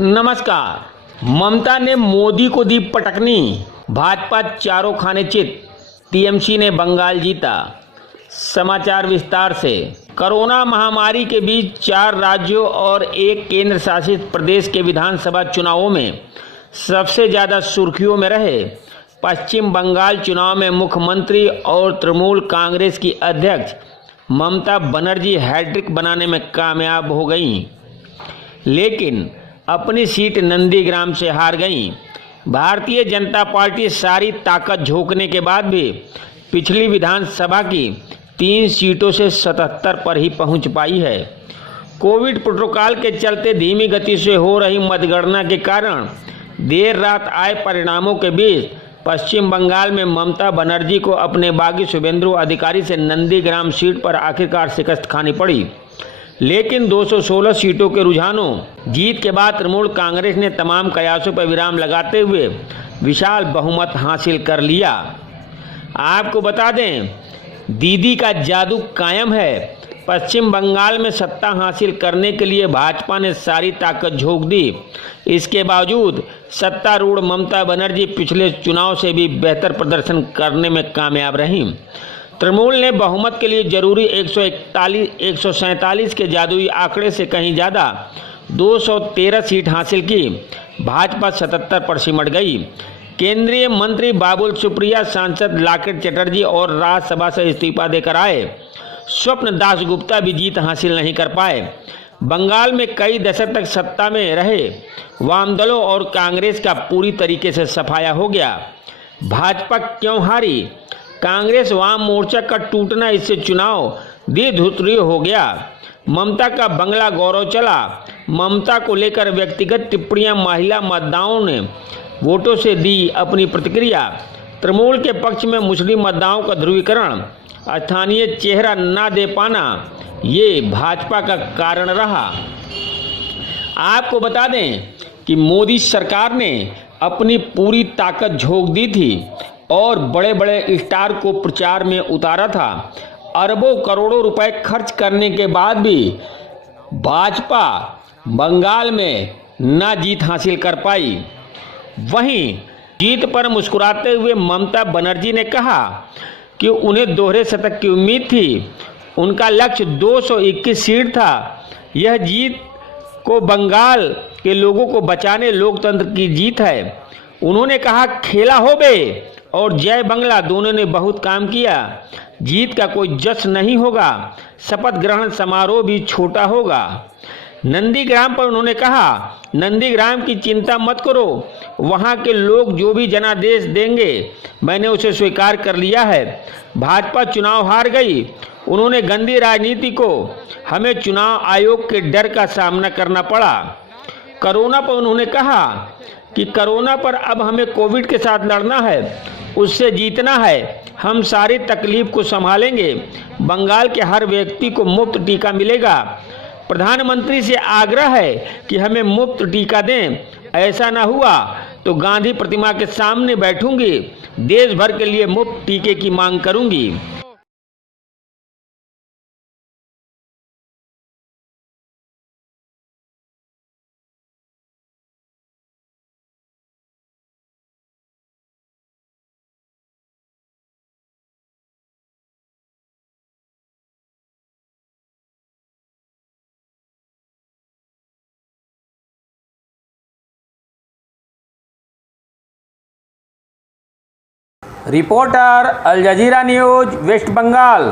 नमस्कार। ममता ने मोदी को दी पटकनी, भाजपा चारों खाने चित, टीएमसी ने बंगाल जीता। समाचार विस्तार से। कोरोना महामारी के बीच 4 राज्यों और 1 केंद्र शासित प्रदेश के विधानसभा चुनावों में सबसे ज्यादा सुर्खियों में रहे पश्चिम बंगाल चुनाव में मुख्यमंत्री और तृणमूल कांग्रेस की अध्यक्ष ममता बनर्जी हैट्रिक बनाने में कामयाब हो गईं, लेकिन अपनी सीट नंदीग्राम से हार गईं। भारतीय जनता पार्टी सारी ताकत झोंकने के बाद भी पिछली विधानसभा की 3 सीटों से 77 पर ही पहुंच पाई है। कोविड प्रोटोकॉल के चलते धीमी गति से हो रही मतगणना के कारण देर रात आए परिणामों के बीच पश्चिम बंगाल में ममता बनर्जी को अपने बागी शुभेंदु अधिकारी से नंदीग्राम सीट पर आखिरकार शिकस्त खानी पड़ी, लेकिन 216 सीटों के रुझानों जीत के बाद तृणमूल कांग्रेस ने तमाम कयासों पर विराम लगाते हुए विशाल बहुमत हासिल कर लिया। आपको बता दें, दीदी का जादू कायम है। पश्चिम बंगाल में सत्ता हासिल करने के लिए भाजपा ने सारी ताकत झोंक दी। इसके बावजूद सत्तारूढ़ ममता बनर्जी पिछले चुनाव से भी बेहतर प्रदर्शन करने में कामयाब रहीं। तृणमूल ने बहुमत के लिए जरूरी 147 के जादुई आंकड़े से कहीं ज़्यादा 213 सीट हासिल की। भाजपा 77 पर सिमट गई। केंद्रीय मंत्री बाबुल सुप्रिया, सांसद लॉकेट चटर्जी और राज्यसभा से इस्तीफा देकर आए स्वप्न दासगुप्ता भी जीत हासिल नहीं कर पाए। बंगाल में कई दशक तक सत्ता में रहे वाम दलों और कांग्रेस का पूरी तरीके से सफाया हो गया। भाजपा क्यों हारी? कांग्रेस वाम मोर्चा का टूटना इससे चुनाव धूर्त हो गया। ममता का बंगला गौरव चला। ममता को लेकर व्यक्तिगत टिप्पणियां महिला मतदाताओं ने वोटों से दी अपनी प्रतिक्रिया। तृणमूल के पक्ष में मुस्लिम मतदाताओं का ध्रुवीकरण, स्थानीय चेहरा न दे पाना, ये भाजपा का कारण रहा। आपको बता दें कि मोदी सरकार ने अपनी पूरी ताकत झोंक दी थी और बड़े बड़े स्टार को प्रचार में उतारा था। अरबों करोड़ों रुपए खर्च करने के बाद भी भाजपा बंगाल में ना जीत हासिल कर पाई। वहीं जीत पर मुस्कुराते हुए ममता बनर्जी ने कहा कि उन्हें दोहरे शतक की उम्मीद थी। उनका लक्ष्य 221 सीट था। यह जीत को बंगाल के लोगों को बचाने लोकतंत्र की जीत है। उन्होंने कहा, खेला हो बे और जय बंगला दोनों ने बहुत काम किया। जीत का कोई जश्न नहीं होगा, शपथ ग्रहण समारोह भी छोटा होगा। नंदीग्राम पर उन्होंने कहा, नंदीग्राम की चिंता मत करो, वहां के लोग जो भी जनादेश देंगे मैंने उसे स्वीकार कर लिया है। भाजपा चुनाव हार गई। उन्होंने गंदी राजनीति को हमें चुनाव आयोग के डर का सामना करना पड़ा। कोरोना पर उन्होंने कहा कि कोरोना पर अब हमें कोविड के साथ लड़ना है, उससे जीतना है। हम सारी तकलीफ को संभालेंगे। बंगाल के हर व्यक्ति को मुफ्त टीका मिलेगा। प्रधानमंत्री से आग्रह है कि हमें मुफ्त टीका दें। ऐसा ना हुआ तो गांधी प्रतिमा के सामने बैठूंगी, देश भर के लिए मुफ्त टीके की मांग करूंगी। रिपोर्टर अल जजीरा न्यूज, वेस्ट बंगाल।